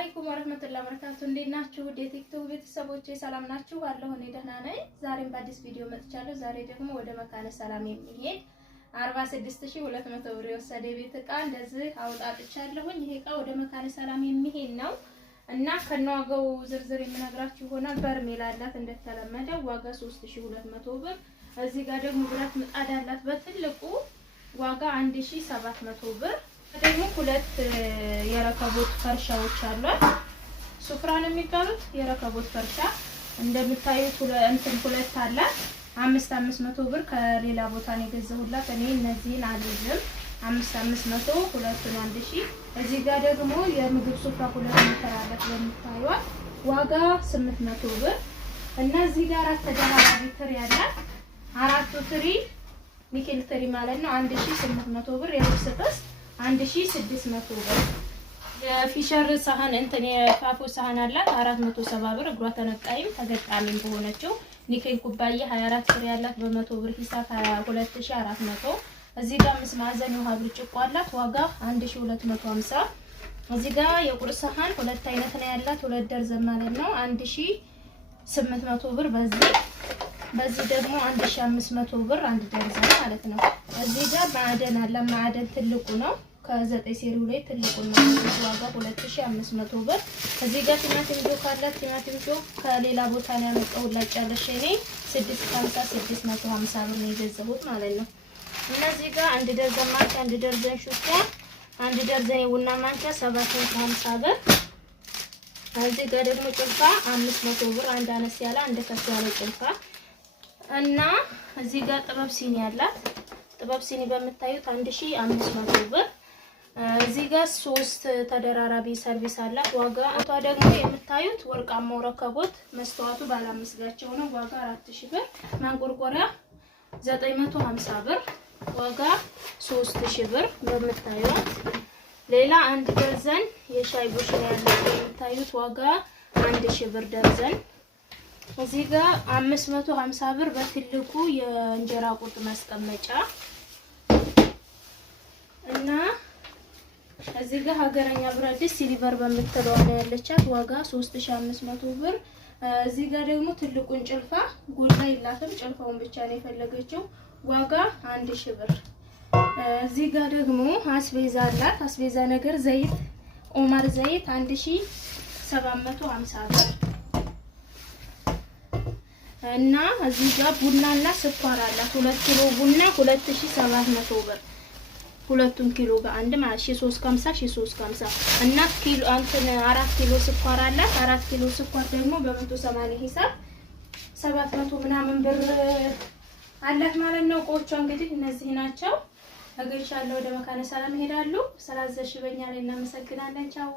አለይኩም ወራህመቱላሂ ወበረካቱ። እንዴት ናችሁ? የቲክቶክ ቤተሰቦቼ ሰላም ናችሁ? አለሁ እኔ ደህና ነኝ። ዛሬም በአዲስ ቪዲዮ መጥቻለሁ። ዛሬ ደግሞ ወደ መካነ ሰላም የሚሄድ 46200 ብር የወሰደ ቤት ዕቃ እንደዚህ አውጣጥቻለሁኝ። ይሄ ዕቃ ወደ መካነ ሰላም የሚሄድ ነው እና ከነዋጋው ዝርዝር የምነግራችሁ ይሆናል። በርሜል አላት እንደተለመደው ዋጋ 3200 ብር። እዚህ ጋር ደግሞ ብረት ምጣድ አላት በትልቁ ዋጋ 1700 ብር። ደግሞ ሁለት የረከቦት ፈርሻዎች አሏት። ሱፍራን የሚባሉት የረከቦት ፈርሻ እንደምታዩት ሁለት አላት 500 ብር። ከሌላ ቦታ ነው የገዛሁላት እኔ እነዚህን አልይዝም። 500 ሁለቱን 1000። እዚህ ጋር ደግሞ የምግብ ሱፍራ ሁለት ሜትር አላት በምታዩት ዋጋ 800 ብር። እና እዚህ ጋር አራት ተደራራቢ ትሪ ያላት አራቱ ትሪ ኒኬል ትሪ ማለት ነው 1800 ብር። የልብስ ጥስት 1600 ብር። የፊሸር ሳህን የፋፎ ሳህን አላት 470 ብር። እግሯ ተነቃይም ተገጣሚም በሆነችው ኒኬል ኩባያ 24 ብር ያላት በ100 ብር ሂሳብ 22400። እዚህ ጋር 5 ማዕዘን የውሃ ብርጭቆ አላት ዋጋ 1250። እዚህ ጋር የቁርስ ሳህን ሁለት አይነት ነው ያላት ሁለት ደርዘን ማለት ነው 1800 ብር። በዚህ ደግሞ 1500 ብር አንድ ደርዘን ማለት ነው። እዚህ ጋር ማዕደን አለ። ማዕደን ትልቁ ነው ከ9 ሴሪው ላይ ትልቁ ነው ዋጋ 2500 ብር። እዚህ ጋር ቲማቲም ጆክ አላት። ቲማቲም ጆክ ከሌላ ቦታ ነው ያመጣሁላት ጨርሼ እኔ 650 ብር ነው የገዛሁት ማለት ነው። እነዚህ ጋር አንድ ደርዘን ማንኪያ፣ አንድ ደርዘን ሹካ፣ አንድ ደርዘን የቡና ማንኪያ 750 ብር። እዚህ ጋር ደግሞ ጭልፋ 500 ብር አንድ አነስ ያለ አንድ ከፍ ያለ ጭልፋ እና እዚህ ጋር ጥበብ ሲኒ ያላት ጥበብ ሲኒ በምታዩት 1500 ብር። እዚህ ጋር 3 ተደራራቢ ሰርቪስ አላት ዋጋ አቷ ደግሞ የምታዩት ወርቃማው ረከቦት መስተዋቱ ባለ 5 ጋቸው ነው ዋጋ 4000 ብር። ማንቆርቆሪያ 950 ብር ዋጋ 3000 ብር በምታዩት። ሌላ አንድ ደርዘን የሻይ ቡሽ ያላት የምታዩት ዋጋ 1000 ብር ደርዘን። እዚህ ጋር 550 ብር በትልቁ የእንጀራ ቁርጥ ማስቀመጫ እና እዚህ ጋር ሀገረኛ ብረት ድስት ሲልቨር በምትለው ነው ያለቻት ዋጋ 3500 ብር። እዚህ ጋር ደግሞ ትልቁን ጭልፋ ጎላ ይላትም ጭልፋውን ብቻ ነው የፈለገችው ዋጋ 1000 ብር። እዚህ ጋር ደግሞ አስቤዛ አላት። አስቤዛ ነገር ዘይት ኦማር ዘይት 1750 ብር እና እዚህ ጋር ቡናና ስኳር አላት 2 ኪሎ ቡና 2700 ብር። ሁለቱን ኪሎ በአንድ ማለት 350 እና ኪሎ 4 ኪሎ ስኳር አላት። 4 ኪሎ ስኳር ደግሞ በ180 ሂሳብ 700 ምናምን ብር አላት ማለት ነው። እቃዎቿ እንግዲህ እነዚህ ናቸው። አገኝሻለሁ ወደ መካነ ሰላም ይሄዳሉ። ስላዘሽ በእኛ ላይ እናመሰግናለን። ቻው